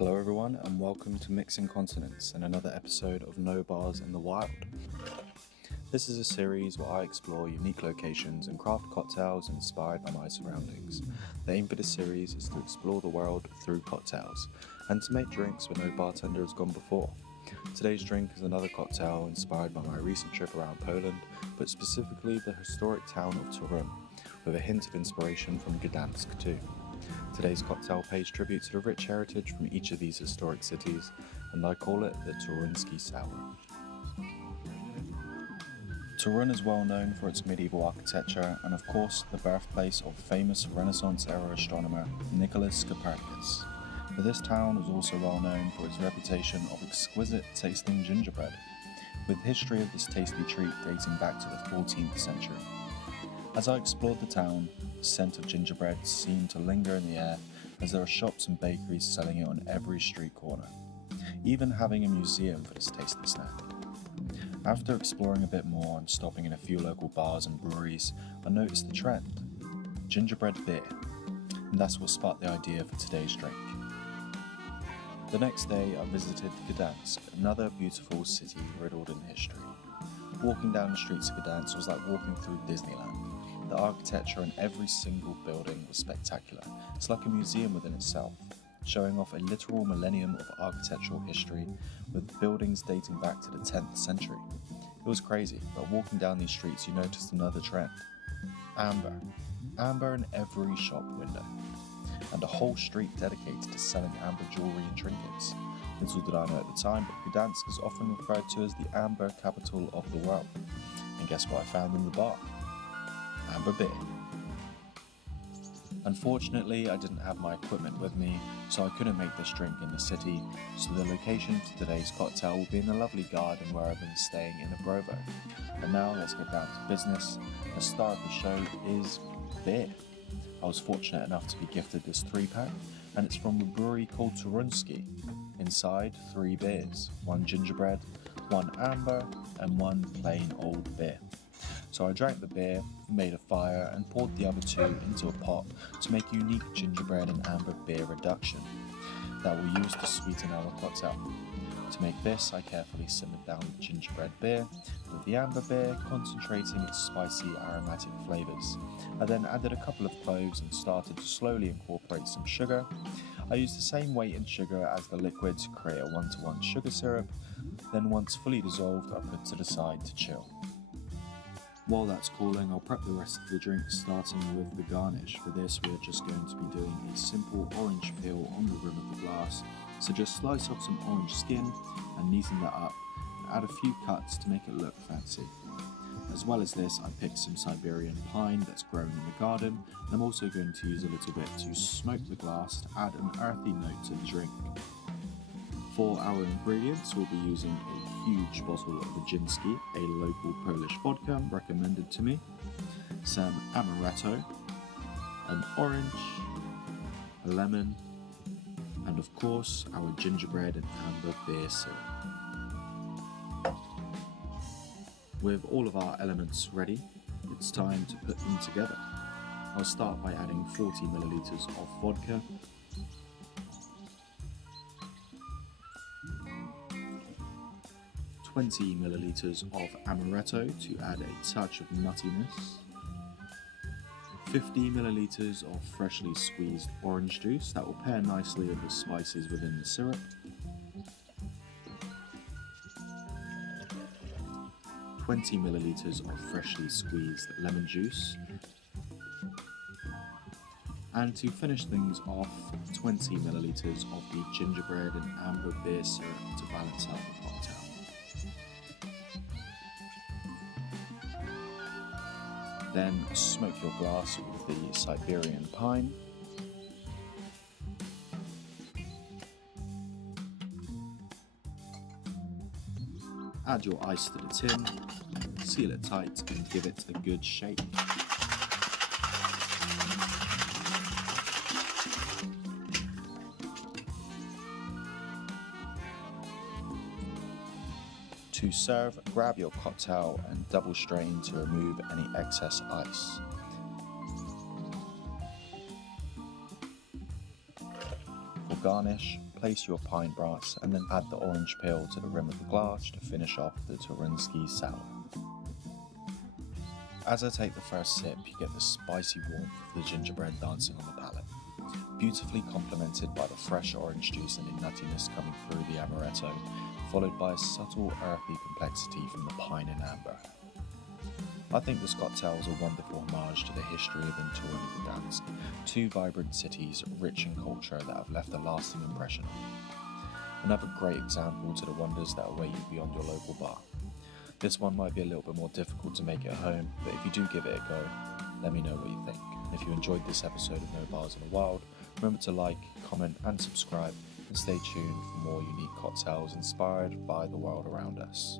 Hello everyone and welcome to Mixing Continents and another episode of No Bars in the Wild. This is a series where I explore unique locations and craft cocktails inspired by my surroundings. The aim for this series is to explore the world through cocktails and to make drinks where no bartender has gone before. Today's drink is another cocktail inspired by my recent trip around Poland, but specifically the historic town of Torun, with a hint of inspiration from Gdansk too. Today's cocktail pays tribute to the rich heritage from each of these historic cities, and I call it the Toruńskie Sour. Torun is well known for its medieval architecture and of course the birthplace of famous Renaissance-era astronomer Nicholas Copernicus. But this town is also well known for its reputation of exquisite tasting gingerbread, with the history of this tasty treat dating back to the 14th century. As I explored the town, the scent of gingerbread seemed to linger in the air as there are shops and bakeries selling it on every street corner, even having a museum for this tasty snack. After exploring a bit more and stopping in a few local bars and breweries, I noticed the trend: gingerbread beer, and that's what sparked the idea for today's drink. The next day I visited Gdansk, another beautiful city riddled in history. Walking down the streets of Gdansk was like walking through Disneyland. The architecture in every single building was spectacular. It's like a museum within itself, showing off a literal millennium of architectural history, with buildings dating back to the 10th century. It was crazy, but walking down these streets you noticed another trend: amber. Amber in every shop window, and a whole street dedicated to selling amber jewellery and trinkets. Little did I know at the time, but Gdansk is often referred to as the amber capital of the world. And guess what I found in the bar? Amber beer. Unfortunately, I didn't have my equipment with me, so I couldn't make this drink in the city, so the location for today's cocktail will be in the lovely garden where I've been staying in a Brovo. And now let's get down to business. The star of the show is beer. I was fortunate enough to be gifted this 3-pack, and it's from a brewery called Toruńskie. Inside, 3 beers, 1 gingerbread, 1 amber, and 1 plain old beer. So I drank the beer, made a fire, and poured the other 2 into a pot to make a unique gingerbread and amber beer reduction that we'll use to sweeten our cocktail. To make this, I carefully simmered down the gingerbread beer with the amber beer, concentrating its spicy aromatic flavours. I then added a couple of cloves and started to slowly incorporate some sugar. I used the same weight in sugar as the liquid to create a 1-to-1 sugar syrup, then once fully dissolved I put to the side to chill. While that's cooling, I'll prep the rest of the drink, starting with the garnish. For this we're just going to be doing a simple orange peel on the rim of the glass, so just slice off some orange skin and neaten that up, and add a few cuts to make it look fancy. As well as this, I picked some Siberian pine that's grown in the garden, and I'm also going to use a little bit to smoke the glass to add an earthy note to the drink. For our ingredients, we'll be using a huge bottle of Gdansk, a local Polish vodka recommended to me, some amaretto, an orange, a lemon, and of course our gingerbread and amber beer syrup. With all of our elements ready, it's time to put them together. I'll start by adding 40 milliliters of vodka, 20 milliliters of amaretto to add a touch of nuttiness, 50 milliliters of freshly squeezed orange juice that will pair nicely with the spices within the syrup, 20 milliliters of freshly squeezed lemon juice, and to finish things off, 20 milliliters of the gingerbread and amber beer syrup to balance out the cocktail. Then smoke your glass with the Siberian pine. Add your ice to the tin, seal it tight and give it a good shake. To serve, grab your cocktail and double strain to remove any excess ice. For garnish, place your pint brass and then add the orange peel to the rim of the glass to finish off the Toruńskie sour. As I take the first sip, you get the spicy warmth of the gingerbread dancing on the palate, beautifully complemented by the fresh orange juice and the nuttiness coming through the amaretto, followed by a subtle earthy complexity from the pine and amber. I think this cocktail is a wonderful homage to the history of Toruń and Gdańsk, two vibrant cities rich in culture that have left a lasting impression on me. Another great example to the wonders that await you beyond your local bar. This one might be a little bit more difficult to make at home, but if you do give it a go, let me know what you think. And if you enjoyed this episode of No Bars in the Wild, remember to like, comment and subscribe, and stay tuned for more unique cocktails inspired by the world around us.